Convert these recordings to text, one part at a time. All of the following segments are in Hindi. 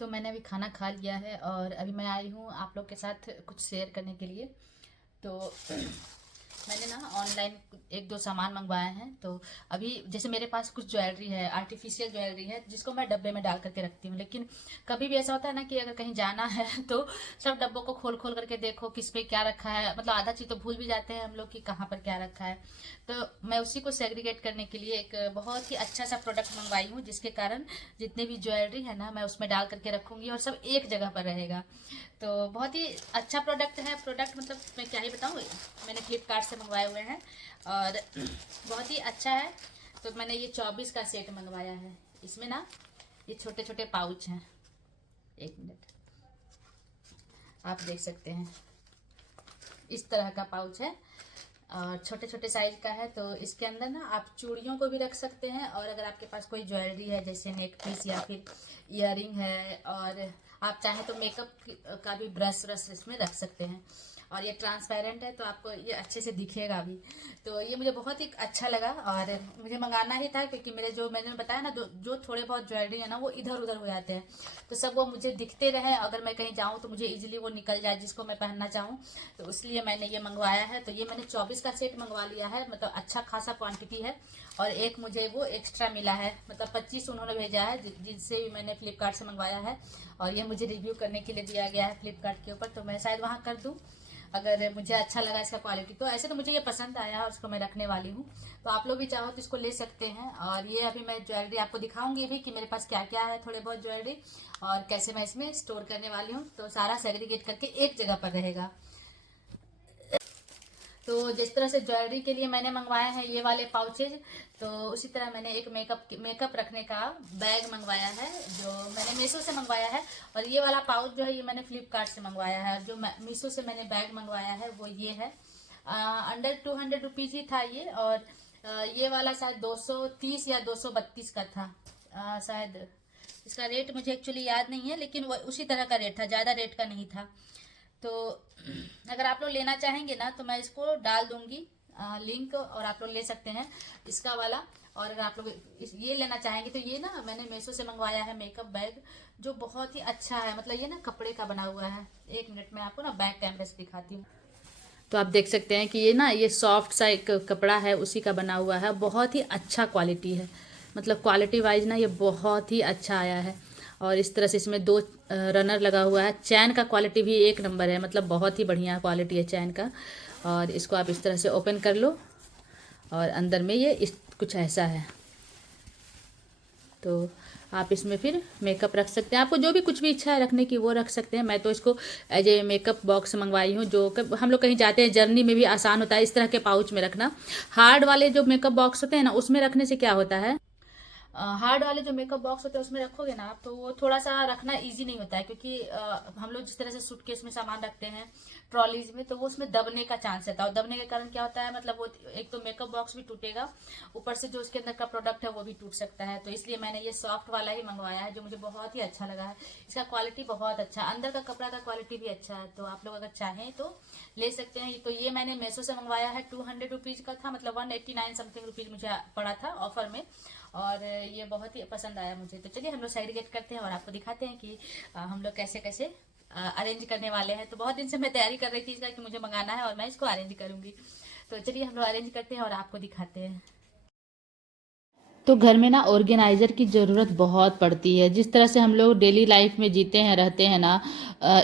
तो मैंने अभी खाना खा लिया है और अभी मैं आई हूँ आप लोग के साथ कुछ शेयर करने के लिए। तो मैंने ना ऑनलाइन एक दो सामान मंगवाए हैं। तो अभी जैसे मेरे पास कुछ ज्वेलरी है, आर्टिफिशियल ज्वेलरी है, जिसको मैं डब्बे में डाल करके रखती हूँ। लेकिन कभी भी ऐसा होता है ना कि अगर कहीं जाना है तो सब डब्बों को खोल खोल करके देखो किस पे क्या रखा है, मतलब आधा चीज़ तो भूल भी जाते हैं हम लोग कि कहाँ पर क्या रखा है। तो मैं उसी को सेग्रीगेट करने के लिए एक बहुत ही अच्छा सा प्रोडक्ट मंगवाई हूँ, जिसके कारण जितने भी ज्वेलरी है ना मैं उसमें डाल करके रखूँगी और सब एक जगह पर रहेगा। तो बहुत ही अच्छा प्रोडक्ट है। प्रोडक्ट मतलब मैं क्या ही बताऊँ, मैंने फ्लिपकार्ट से मंगवाए हुए हैं और बहुत ही अच्छा है। तो मैंने ये 24 का सेट मंगवाया है। इसमें ना ये छोटे छोटे पाउच हैं, एक मिनट, आप देख सकते हैं इस तरह का पाउच है और छोटे छोटे साइज का है। तो इसके अंदर ना आप चूड़ियों को भी रख सकते हैं, और अगर आपके पास कोई ज्वेलरी है जैसे नेक पीस या फिर इयररिंग है, और आप चाहें तो मेकअप का भी ब्रश व्रश इसमें रख सकते हैं। और ये ट्रांसपेरेंट है तो आपको ये अच्छे से दिखेगा भी। तो ये मुझे बहुत ही अच्छा लगा और मुझे मंगाना ही था, क्योंकि मेरे जो मैंने बताया ना जो थोड़े बहुत ज्वेलरी है ना वो इधर उधर हो जाते हैं। तो सब वो मुझे दिखते रहे, अगर मैं कहीं जाऊँ तो मुझे इजीली वो निकल जाए जिसको मैं पहनना चाहूँ। तो इसलिए मैंने ये मंगवाया है। तो ये मैंने 24 का सेट मंगवा लिया है, मतलब अच्छा खासा क्वांटिटी है। और एक मुझे वो एक्स्ट्रा मिला है, मतलब 25 उन्होंने भेजा है जिनसे भी मैंने फ्लिपकार्ट से मंगवाया है। और ये मुझे रिव्यू करने के लिए दिया गया है फ्लिपकार्ट के ऊपर, तो मैं शायद वहाँ कर दूँ अगर मुझे अच्छा लगा इसका क्वालिटी। तो ऐसे तो मुझे ये पसंद आया और उसको मैं रखने वाली हूँ। तो आप लोग भी चाहो तो इसको ले सकते हैं। और ये अभी मैं ज्वेलरी आपको दिखाऊंगी भी कि मेरे पास क्या क्या है, थोड़े बहुत ज्वेलरी, और कैसे मैं इसमें स्टोर करने वाली हूँ। तो सारा सेग्रीगेट करके एक जगह पर रहेगा। तो जिस तरह से ज्वेलरी के लिए मैंने मंगवाए हैं ये वाले पाउचेज, तो उसी तरह मैंने एक मेकअप रखने का बैग मंगवाया है, जो मैंने मीशो से मंगवाया है। और ये वाला पाउच जो है ये मैंने फ्लिपकार्ट से मंगवाया है। और जो मीशो से मैंने बैग मंगवाया है वो ये है, अंडर 200 रुपीज़ ही था ये। और ये वाला शायद 230 या 232 का था, शायद। इसका रेट मुझे एक्चुअली याद नहीं है, लेकिन वो उसी तरह का रेट था, ज़्यादा रेट का नहीं था। तो अगर आप लोग लेना चाहेंगे ना तो मैं इसको डाल दूंगी लिंक, और आप लोग ले सकते हैं इसका वाला। और अगर आप लोग ये लेना चाहेंगे तो ये ना मैंने मीशो से मंगवाया है मेकअप बैग, जो बहुत ही अच्छा है। मतलब ये ना कपड़े का बना हुआ है। एक मिनट में आपको ना बैक कैमरे से दिखाती हूँ। तो आप देख सकते हैं कि ये ना ये सॉफ्ट सा एक कपड़ा है, उसी का बना हुआ है। बहुत ही अच्छा क्वालिटी है, मतलब क्वालिटी वाइज ना ये बहुत ही अच्छा आया है। और इस तरह से इसमें दो रनर लगा हुआ है। चैन का क्वालिटी भी एक नंबर है, मतलब बहुत ही बढ़िया क्वालिटी है चैन का। और इसको आप इस तरह से ओपन कर लो और अंदर में ये कुछ ऐसा है। तो आप इसमें फिर मेकअप रख सकते हैं, आपको जो भी कुछ भी इच्छा है रखने की वो रख सकते हैं। मैं तो इसको एज ए मेकअप बॉक्स मंगवाई हूँ, जो हम लोग कहीं जाते हैं जर्नी में भी आसान होता है इस तरह के पाउच में रखना। हार्ड वाले जो मेकअप बॉक्स होते हैं ना उसमें रखने से क्या होता है, हार्ड वाले जो मेकअप बॉक्स होते हैं उसमें रखोगे ना आप तो वो थोड़ा सा रखना इजी नहीं होता है, क्योंकि हम लोग जिस तरह से सूटकेस में सामान रखते हैं ट्रॉलीज में, तो वो उसमें दबने का चांस रहता है। और दबने के कारण क्या होता है, मतलब वो एक तो मेकअप बॉक्स भी टूटेगा, ऊपर से जो उसके अंदर का प्रोडक्ट है वो भी टूट सकता है। तो इसलिए मैंने ये सॉफ्ट वाला ही मंगवाया है, जो मुझे बहुत ही अच्छा लगा है। इसका क्वालिटी बहुत अच्छा, अंदर का कपड़ा का क्वालिटी भी अच्छा है। तो आप लोग अगर चाहें तो ले सकते हैं। तो ये मैंने मीशो से मंगवाया है, 200 रुपीज़ का था, मतलब 189 समथिंग रुपीज़ मुझे पड़ा था ऑफर में। और ये बहुत ही पसंद आया मुझे। तो चलिए हम लोग सेग्रीगेट करते हैं और आपको दिखाते हैं कि हम लोग कैसे कैसे अरेंज करने वाले हैं। तो बहुत दिन से मैं तैयारी कर रही थी इसका कि मुझे मंगाना है और मैं इसको अरेंज करूंगी। तो चलिए हम लोग अरेंज करते हैं और आपको दिखाते हैं। तो घर में ना ऑर्गेनाइज़र की ज़रूरत बहुत पड़ती है। जिस तरह से हम लोग डेली लाइफ में जीते हैं रहते हैं ना,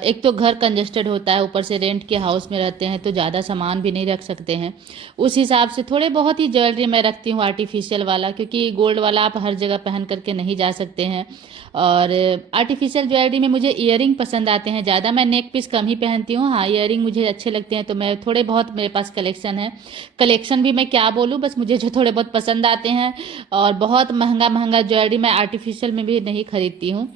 एक तो घर कंजस्टेड होता है, ऊपर से रेंट के हाउस में रहते हैं तो ज़्यादा सामान भी नहीं रख सकते हैं। उस हिसाब से थोड़े बहुत ही ज्वेलरी मैं रखती हूँ आर्टिफिशियल वाला, क्योंकि गोल्ड वाला आप हर जगह पहन करके नहीं जा सकते हैं। और आर्टिफिशियल ज्वेलरी में मुझे ईयरिंग पसंद आते हैं ज़्यादा। मैं नेक पीस कम ही पहनती हूँ, हाँ ईयरिंग मुझे अच्छे लगते हैं। तो मैं थोड़े बहुत, मेरे पास कलेक्शन है। कलेक्शन भी मैं क्या बोलूँ, बस मुझे जो थोड़े बहुत पसंद आते हैं। और बहुत महंगा महंगा ज्वेलरी मैं आर्टिफिशियल में भी नहीं खरीदती हूँ।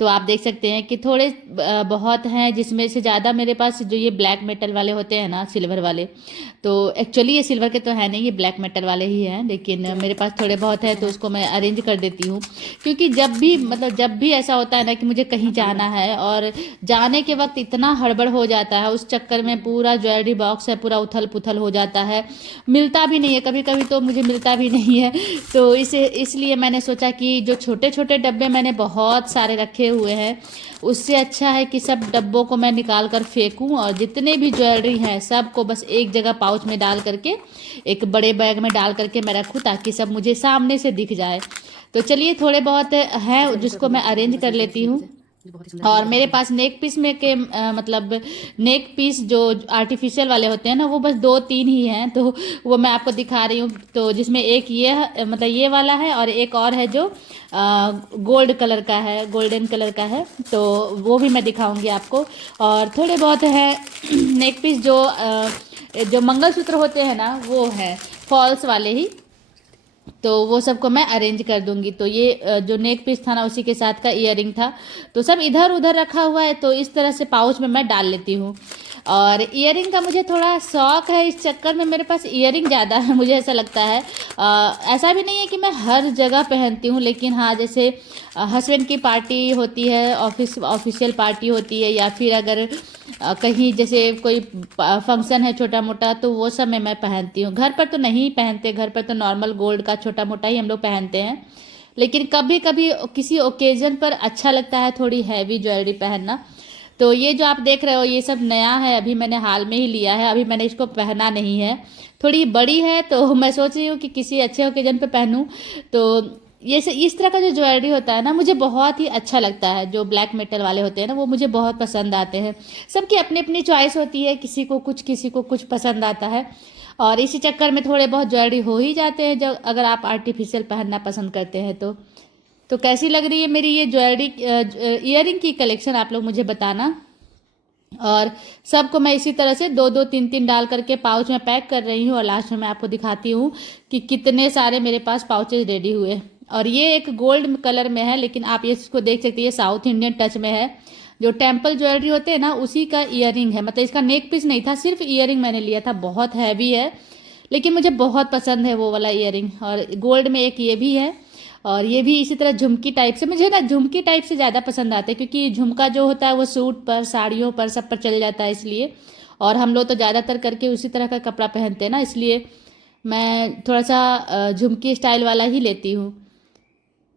तो आप देख सकते हैं कि थोड़े बहुत हैं, जिसमें से ज़्यादा मेरे पास जो ये ब्लैक मेटल वाले होते हैं ना, सिल्वर वाले, तो एक्चुअली ये सिल्वर के तो है नहीं, ये ब्लैक मेटल वाले ही हैं। लेकिन मेरे पास थोड़े बहुत है तो उसको मैं अरेंज कर देती हूँ। क्योंकि जब भी ऐसा होता है ना कि मुझे कहीं जाना है और जाने के वक्त इतना हड़बड़ हो जाता है, उस चक्कर में पूरा ज्वेलरी बॉक्स है पूरा उथल पुथल हो जाता है, मिलता भी नहीं है, कभी कभी तो मुझे मिलता भी नहीं है। तो इसलिए मैंने सोचा कि जो छोटे छोटे डब्बे मैंने बहुत सारे रखे हुए हैं, उससे अच्छा है कि सब डब्बों को मैं निकाल कर फेंकूं और जितने भी ज्वेलरी हैं सब को बस एक जगह पाउच में डाल करके एक बड़े बैग में डाल करके मैं रखूं, ताकि सब मुझे सामने से दिख जाए। तो चलिए थोड़े बहुत हैं जिसको मैं अरेंज कर लेती हूँ। और मेरे पास नेक पीस में के मतलब नेक पीस जो आर्टिफिशियल वाले होते हैं ना, वो बस 2-3 ही हैं, तो वो मैं आपको दिखा रही हूँ। तो जिसमें एक ये मतलब ये वाला है और एक और है जो गोल्ड कलर का है, गोल्डन कलर का है, तो वो भी मैं दिखाऊंगी आपको। और थोड़े बहुत है नेक पीस जो मंगलसूत्र होते हैं ना, वो है फॉल्स वाले ही, तो वो सबको मैं अरेंज कर दूंगी। तो ये जो नेक पीस था ना, उसी के साथ का ईयरिंग था, तो सब इधर उधर रखा हुआ है, तो इस तरह से पाउच में मैं डाल लेती हूँ। और ईयरिंग का मुझे थोड़ा शौक है, इस चक्कर में मेरे पास ईयरिंग ज़्यादा है, मुझे ऐसा लगता है। ऐसा भी नहीं है कि मैं हर जगह पहनती हूँ, लेकिन हाँ, जैसे हस्बैंड की पार्टी होती है, ऑफिशियल पार्टी होती है, या फिर अगर कहीं जैसे कोई फंक्शन है छोटा मोटा, तो वो सब में मैं पहनती हूँ। घर पर तो नहीं पहनते, घर पर तो नॉर्मल गोल्ड का छोटा मोटा ही हम लोग पहनते हैं, लेकिन कभी कभी किसी ओकेजन पर अच्छा लगता है थोड़ी हैवी ज्वेलरी पहनना। तो ये जो आप देख रहे हो ये सब नया है, अभी मैंने हाल में ही लिया है, अभी मैंने इसको पहना नहीं है, थोड़ी बड़ी है, तो मैं सोच रही हूँ कि किसी अच्छे ओकेजन पे पहनूं। तो ये इस तरह का जो ज्वेलरी होता है ना, मुझे बहुत ही अच्छा लगता है। जो ब्लैक मेटल वाले होते हैं ना, वो मुझे बहुत पसंद आते हैं। सबकी अपनी अपनी चॉइस होती है, किसी को कुछ पसंद आता है, और इसी चक्कर में थोड़े बहुत ज्वेलरी हो ही जाते हैं जब अगर आप आर्टिफिशियल पहनना पसंद करते हैं तो कैसी लग रही है मेरी ये ज्वेलरी ईयरिंग की कलेक्शन, आप लोग मुझे बताना। और सबको मैं इसी तरह से 2-2 3-3 डाल करके पाउच में पैक कर रही हूँ, और लास्ट में मैं आपको दिखाती हूँ कि कितने सारे मेरे पास पाउचेज रेडी हुए। और ये एक गोल्ड कलर में है, लेकिन आप ये इसको देख सकते हैं, ये साउथ इंडियन टच में है। जो टेम्पल ज्वेलरी होते हैं ना, उसी का ईयरिंग है, मतलब इसका नेक पीस नहीं था, सिर्फ ईयरिंग मैंने लिया था। बहुत हैवी है, लेकिन मुझे बहुत पसंद है वो वाला ईयरिंग। और गोल्ड में एक ये भी है, और ये भी इसी तरह झुमकी टाइप से। मुझे ना झुमकी टाइप से ज़्यादा पसंद आते हैं, क्योंकि झुमका जो होता है वो सूट पर, साड़ियों पर, सब पर चल जाता है, इसलिए। और हम लोग तो ज़्यादातर करके उसी तरह का कपड़ा पहनते हैं ना, इसलिए मैं थोड़ा सा झुमकी स्टाइल वाला ही लेती हूँ।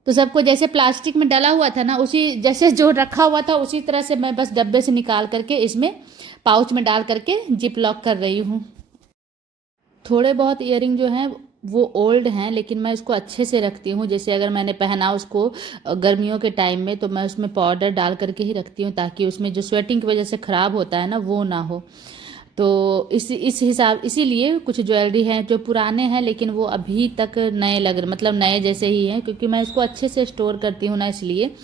तो सबको जैसे प्लास्टिक में डाला हुआ था ना, उसी जैसे जो रखा हुआ था उसी तरह से मैं बस डब्बे से निकाल करके इसमें पाउच में डाल करके जिप लॉक कर रही हूँ। थोड़े बहुत ईयरिंग जो हैं वो ओल्ड हैं, लेकिन मैं इसको अच्छे से रखती हूँ। जैसे अगर मैंने पहना उसको गर्मियों के टाइम में, तो मैं उसमें पाउडर डाल करके ही रखती हूँ, ताकि उसमें जो स्वेटिंग की वजह से ख़राब होता है ना, वो ना हो। तो इस हिसाब इसीलिए कुछ ज्वेलरी हैं जो पुराने हैं, लेकिन वो अभी तक नए मतलब नए जैसे ही हैं, क्योंकि मैं इसको अच्छे से स्टोर करती हूँ ना, इसलिए।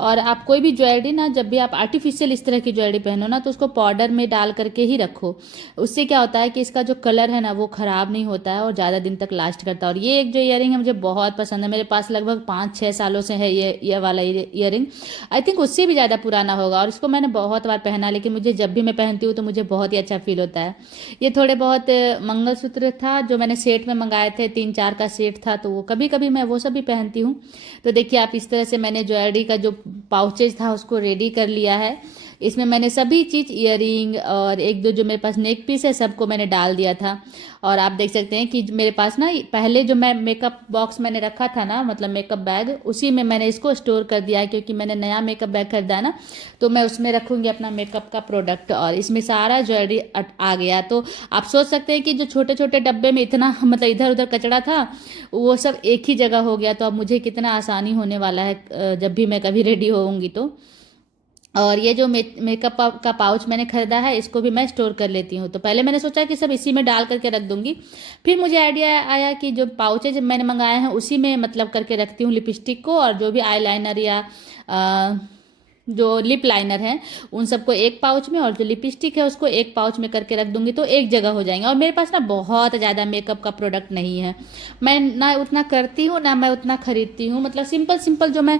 और आप कोई भी ज्वेलरी ना, जब भी आप आर्टिफिशियल इस तरह की ज्वेलरी पहनो ना, तो उसको पाउडर में डाल करके ही रखो। उससे क्या होता है कि इसका जो कलर है ना, वो ख़राब नहीं होता है और ज़्यादा दिन तक लास्ट करता है। और ये एक जो ईयरिंग है मुझे बहुत पसंद है, मेरे पास लगभग 5-6 सालों से है ये वाला ईयरिंग। आई थिंक उससे भी ज़्यादा पुराना होगा, और इसको मैंने बहुत बार पहना, लेकिन मुझे जब भी मैं पहनती हूँ तो मुझे बहुत ही अच्छा फील होता है। ये थोड़े बहुत मंगलसूत्र था जो मैंने सेट में मंगाए थे, 3-4 का सेट था, तो वो कभी कभी मैं वो सब भी पहनती हूँ। तो देखिए आप, इस तरह से मैंने ज्वेलरी का जो पाउचेज था उसको रेडी कर लिया है। इसमें मैंने सभी चीज़, ईयरिंग और एक दो जो मेरे पास नेक पीस है, सबको मैंने डाल दिया था। और आप देख सकते हैं कि मेरे पास ना पहले जो मैं मेकअप बॉक्स मैंने रखा था ना, मतलब मेकअप बैग, उसी में मैंने इसको स्टोर कर दिया है, क्योंकि मैंने नया मेकअप बैग खरीदा है ना, तो मैं उसमें रखूँगी अपना मेकअप का प्रोडक्ट। और इसमें सारा ज्वेलरी आ गया। तो आप सोच सकते हैं कि जो छोटे छोटे डब्बे में इतना मतलब इधर उधर कचरा था, वो सब एक ही जगह हो गया, तो अब मुझे कितना आसानी होने वाला है जब भी मैं कभी रेडी होऊंगी तो। और ये जो मेकअप का पाउच मैंने खरीदा है, इसको भी मैं स्टोर कर लेती हूँ। तो पहले मैंने सोचा कि सब इसी में डाल करके रख दूंगी, फिर मुझे आइडिया आया कि जो पाउचेज मैंने मंगाए हैं उसी में मतलब करके रखती हूँ लिपस्टिक को, और जो भी आईलाइनर या जो लिप लाइनर है उन सबको एक पाउच में, और जो लिपस्टिक है उसको एक पाउच में करके रख दूंगी, तो एक जगह हो जाएंगे। और मेरे पास ना बहुत ज़्यादा मेकअप का प्रोडक्ट नहीं है, मैं ना उतना करती हूँ ना मैं उतना खरीदती हूँ, मतलब सिंपल सिंपल जो मैं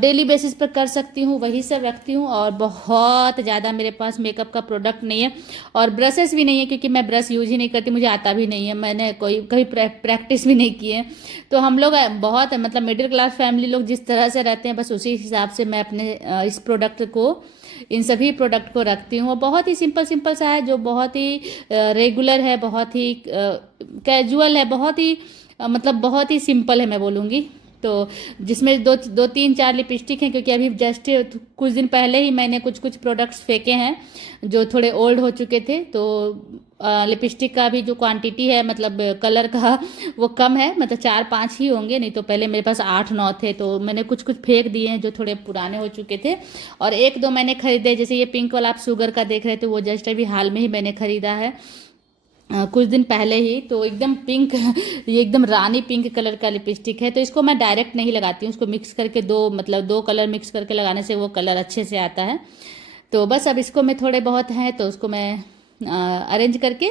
डेली बेसिस पर कर सकती हूँ वही सब रखती हूँ। और बहुत ज़्यादा मेरे पास मेकअप का प्रोडक्ट नहीं है, और ब्रशेस भी नहीं है, क्योंकि मैं ब्रश यूज ही नहीं करती, मुझे आता भी नहीं है, मैंने कोई कभी प्रैक्टिस भी नहीं की है। तो हम लोग बहुत मतलब मिडिल क्लास फैमिली लोग जिस तरह से रहते हैं, बस उसी हिसाब से मैं अपने इस प्रोडक्ट को, इन सभी प्रोडक्ट को रखती हूँ। और बहुत ही सिंपल सिंपल सा है, जो बहुत ही रेगुलर है, बहुत ही कैजुअल है, बहुत ही मतलब बहुत ही सिंपल है मैं बोलूँगी। तो जिसमें दो तीन चार लिपस्टिक हैं, क्योंकि अभी जस्ट कुछ दिन पहले ही मैंने कुछ कुछ प्रोडक्ट्स फेंके हैं जो थोड़े ओल्ड हो चुके थे। तो लिपस्टिक का भी जो क्वांटिटी है मतलब कलर का वो कम है, मतलब 4-5 ही होंगे, नहीं तो पहले मेरे पास 8-9 थे। तो मैंने कुछ कुछ फेंक दिए हैं जो थोड़े पुराने हो चुके थे, और 1-2 मैंने खरीदे। जैसे ये पिंक वाला आप शुगर का देख रहे थे, वो जस्ट अभी हाल में ही मैंने खरीदा है, कुछ दिन पहले ही। तो एकदम पिंक ये एकदम रानी पिंक कलर का लिपस्टिक है। तो इसको मैं डायरेक्ट नहीं लगाती हूँ, उसको मिक्स करके दो कलर मिक्स करके लगाने से वो कलर अच्छे से आता है। तो बस अब इसको मैं थोड़े बहुत हैं तो उसको मैं अरेंज करके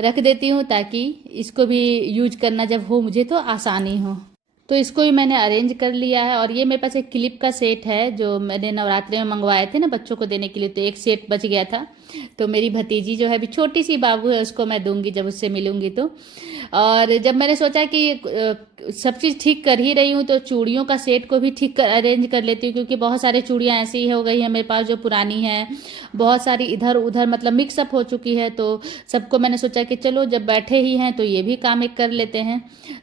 रख देती हूँ, ताकि इसको भी यूज करना जब हो मुझे तो आसानी हो। तो इसको भी मैंने अरेंज कर लिया है। और ये मेरे पास एक क्लिप का सेट है जो मैंने नवरात्रि में मंगवाए थे ना बच्चों को देने के लिए, तो एक सेट बच गया था। तो मेरी भतीजी जो है अभी छोटी सी बाबू है, उसको मैं दूंगी जब उससे मिलूंगी तो। और जब मैंने सोचा कि सब चीज़ ठीक कर ही रही हूँ तो चूड़ियों का सेट को भी ठीक कर अरेंज कर लेती हूँ, क्योंकि बहुत सारी चूड़ियाँ ऐसी हो गई हैं मेरे पास जो पुरानी हैं, बहुत सारी इधर उधर मतलब मिक्सअप हो चुकी है। तो सबको मैंने सोचा कि चलो जब बैठे ही हैं तो ये भी काम एक कर लेते हैं।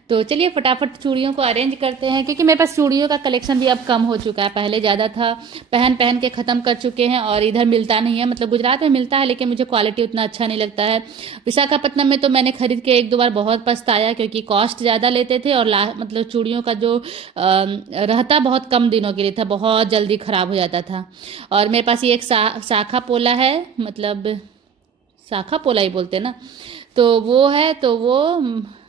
तो चलिए फटाफट चूड़ियों को अरेंज करते हैं, क्योंकि मेरे पास चूड़ियों का कलेक्शन भी अब कम हो चुका है। पहले ज़्यादा था, पहन पहन के ख़त्म कर चुके हैं, और इधर मिलता नहीं है। मतलब गुजरात में मिलता है लेकिन मुझे क्वालिटी उतना अच्छा नहीं लगता है। विशाखापट्टनम में तो मैंने खरीद के 1-2 बार बहुत पछताया, क्योंकि कॉस्ट ज़्यादा लेते थे और मतलब चूड़ियों का जो रहता बहुत कम दिनों के लिए था, बहुत जल्दी ख़राब हो जाता था। और मेरे पास ये एक शाखा पोला है, मतलब शाखा पोला ही बोलते हैं ना, तो वो है। तो वो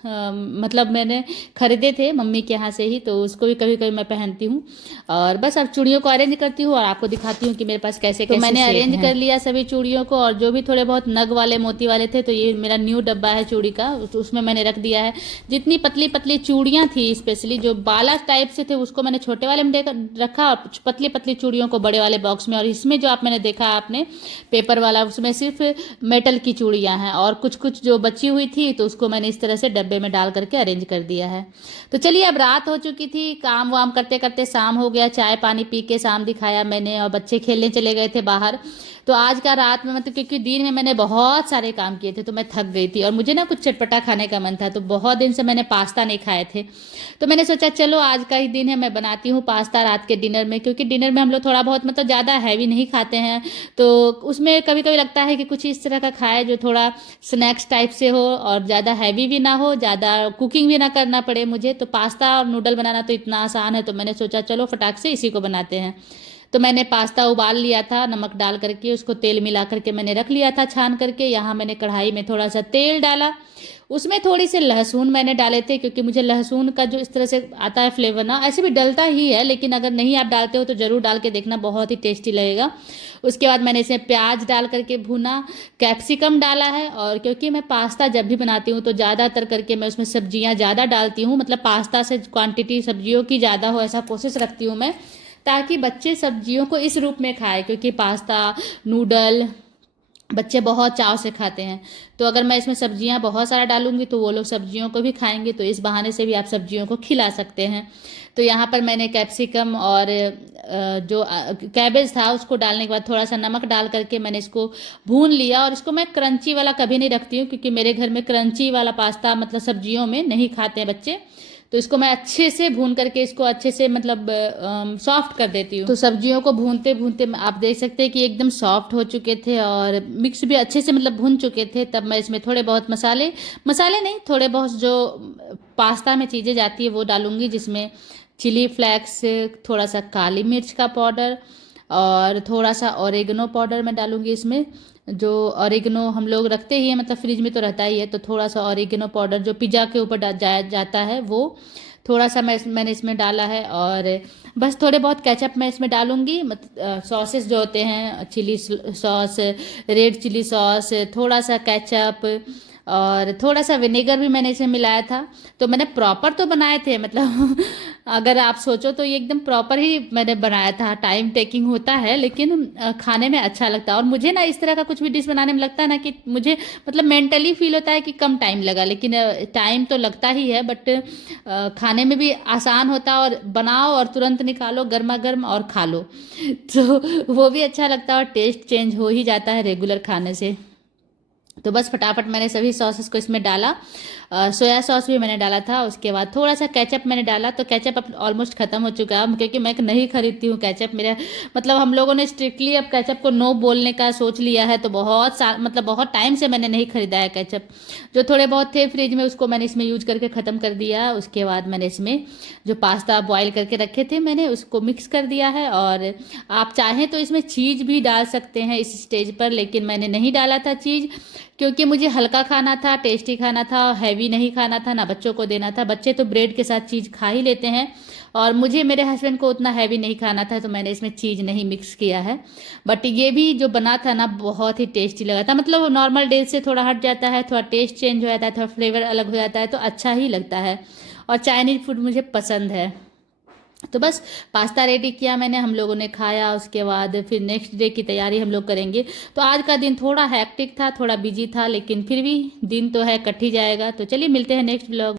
मतलब मैंने खरीदे थे मम्मी के यहाँ से ही, तो उसको भी कभी कभी मैं पहनती हूँ। और बस अब चूड़ियों को अरेंज करती हूँ और आपको दिखाती हूँ कि मेरे पास कैसे कैसे मैंने अरेंज कर लिया सभी चूड़ियों को। और जो भी थोड़े बहुत नग वाले मोती वाले थे, तो ये मेरा न्यू डब्बा है चूड़ी का, तो उसमें मैंने रख दिया है। जितनी पतली पतली चूड़ियाँ थी, स्पेशली जो बाला टाइप से थे, उसको मैंने छोटे वाले में रखा, और पतली पतली चूड़ियों को बड़े वाले बॉक्स में। और इसमें जो आप मैंने देखा आपने पेपर वाला, उसमें सिर्फ मेटल की चूड़ियाँ हैं, और कुछ कुछ जो बची हुई थी तो उसको मैंने इस तरह से डब्बे में डाल करके अरेंज कर दिया है। तो चलिए अब रात हो चुकी थी, काम वाम करते करते शाम हो गया, चाय पानी पी के शाम दिखाया मैंने, और बच्चे खेलने चले गए थे बाहर। तो आज का रात में मतलब क्योंकि दिन में मैंने बहुत सारे काम किए थे तो मैं थक गई थी, और मुझे ना कुछ चटपटा खाने का मन था। तो बहुत दिन से मैंने पास्ता नहीं खाए थे, तो मैंने सोचा चलो आज का ही दिन है, मैं बनाती हूँ पास्ता रात के डिनर में। क्योंकि डिनर में हम लोग थोड़ा बहुत मतलब ज़्यादा हैवी नहीं खाते हैं, तो उसमें कभी कभी लगता है कि कुछ इस तरह का खाए जो थोड़ा स्नैक्स टाइप से हो, और ज़्यादा हैवी भी ना हो, ज़्यादा कुकिंग भी ना करना पड़े मुझे। तो पास्ता और नूडल बनाना तो इतना आसान है, तो मैंने सोचा चलो फटाक से इसी को बनाते हैं। तो मैंने पास्ता उबाल लिया था नमक डाल करके, उसको तेल मिला करके मैंने रख लिया था छान करके। यहाँ मैंने कढ़ाई में थोड़ा सा तेल डाला, उसमें थोड़ी सी लहसुन मैंने डाले थे, क्योंकि मुझे लहसुन का जो इस तरह से आता है फ्लेवर ना, ऐसे भी डलता ही है, लेकिन अगर नहीं आप डालते हो तो ज़रूर डाल के देखना, बहुत ही टेस्टी लगेगा। उसके बाद मैंने इसमें प्याज डाल करके भुना, कैप्सिकम डाला है। और क्योंकि मैं पास्ता जब भी बनाती हूँ तो ज़्यादातर करके मैं उसमें सब्जियाँ ज़्यादा डालती हूँ, मतलब पास्ता से क्वांटिटी सब्जियों की ज़्यादा हो, ऐसा कोशिश रखती हूँ मैं, ताकि बच्चे सब्जियों को इस रूप में खाए। क्योंकि पास्ता नूडल बच्चे बहुत चाव से खाते हैं, तो अगर मैं इसमें सब्जियां बहुत सारा डालूंगी तो वो लोग सब्जियों को भी खाएंगे, तो इस बहाने से भी आप सब्जियों को खिला सकते हैं। तो यहाँ पर मैंने कैप्सिकम और जो कैबेज था उसको डालने के बाद थोड़ा सा नमक डाल करके मैंने इसको भून लिया। और इसको मैं क्रंची वाला कभी नहीं रखती हूँ, क्योंकि मेरे घर में क्रंची वाला पास्ता मतलब सब्जियों में नहीं खाते हैं बच्चे। तो इसको मैं अच्छे से भून करके इसको अच्छे से मतलब सॉफ्ट कर देती हूँ। तो सब्जियों को भूनते भूनते आप देख सकते हैं कि एकदम सॉफ्ट हो चुके थे, और मिक्स भी अच्छे से मतलब भून चुके थे। तब मैं इसमें थोड़े बहुत मसाले नहीं, थोड़े बहुत जो पास्ता में चीज़ें जाती है वो डालूंगी, जिसमें चिली फ्लेक्स, थोड़ा सा काली मिर्च का पाउडर, और थोड़ा सा ऑरिगेनो पाउडर मैं डालूंगी इसमें। जो ऑरिगेनो हम लोग रखते ही हैं, मतलब फ्रिज में तो रहता ही है, तो थोड़ा सा ऑरिगेनो पाउडर जो पिज़्ज़ा के ऊपर जाता है वो थोड़ा सा मैंने इसमें डाला है। और बस थोड़े बहुत केचप मैं इसमें डालूंगी, सॉसेस जो होते हैं, chilli sauce, red chilli sauce, थोड़ा सा केचप, और थोड़ा सा विनेगर भी मैंने इसमें मिलाया था। तो मैंने प्रॉपर तो बनाए थे, मतलब अगर आप सोचो तो ये एकदम प्रॉपर ही मैंने बनाया था। टाइम टेकिंग होता है लेकिन खाने में अच्छा लगता है। और मुझे ना इस तरह का कुछ भी डिश बनाने में लगता है ना कि मुझे मतलब मेंटली फील होता है कि कम टाइम लगा, लेकिन टाइम तो लगता ही है, बट खाने में भी आसान होता है, और बनाओ और तुरंत निकालो गर्मा गर्म और खा लो, तो वो भी अच्छा लगता है, और टेस्ट चेंज हो ही जाता है रेगुलर खाने से। तो बस फटाफट मैंने सभी सॉसेस को इसमें डाला। सोया सॉस भी मैंने डाला था, उसके बाद थोड़ा सा केचप मैंने डाला। तो केचप अब ऑलमोस्ट ख़त्म हो चुका है, क्योंकि मैं नहीं खरीदती हूँ केचप। मेरा मतलब हम लोगों ने स्ट्रिक्टली अब केचप को नो बोलने का सोच लिया है, तो मतलब बहुत टाइम से मैंने नहीं खरीदा है केचप। जो थोड़े बहुत थे फ्रिज में उसको मैंने इसमें यूज करके ख़त्म कर दिया। उसके बाद मैंने इसमें जो पास्ता बॉयल करके रखे थे मैंने उसको मिक्स कर दिया है। और आप चाहें तो इसमें चीज़ भी डाल सकते हैं इस स्टेज पर, लेकिन मैंने नहीं डाला था चीज़, क्योंकि मुझे हल्का खाना था, टेस्टी खाना था, हैवी नहीं खाना था, ना बच्चों को देना था। बच्चे तो ब्रेड के साथ चीज़ खा ही लेते हैं, और मुझे मेरे हस्बैंड को उतना हैवी नहीं खाना था, तो मैंने इसमें चीज़ नहीं मिक्स किया है। बट ये भी जो बना था ना बहुत ही टेस्टी लगा था। मतलब नॉर्मल डेज से थोड़ा हट जाता है, थोड़ा टेस्ट चेंज हो जाता है, थोड़ा फ्लेवर अलग हो जाता है, तो अच्छा ही लगता है। और चाइनीज़ फूड मुझे पसंद है। तो बस पास्ता रेडी किया मैंने, हम लोगों ने खाया। उसके बाद फिर नेक्स्ट डे की तैयारी हम लोग करेंगे। तो आज का दिन थोड़ा हैक्टिक था, थोड़ा बिजी था, लेकिन फिर भी दिन तो है, कट ही जाएगा। तो चलिए मिलते हैं नेक्स्ट ब्लॉग।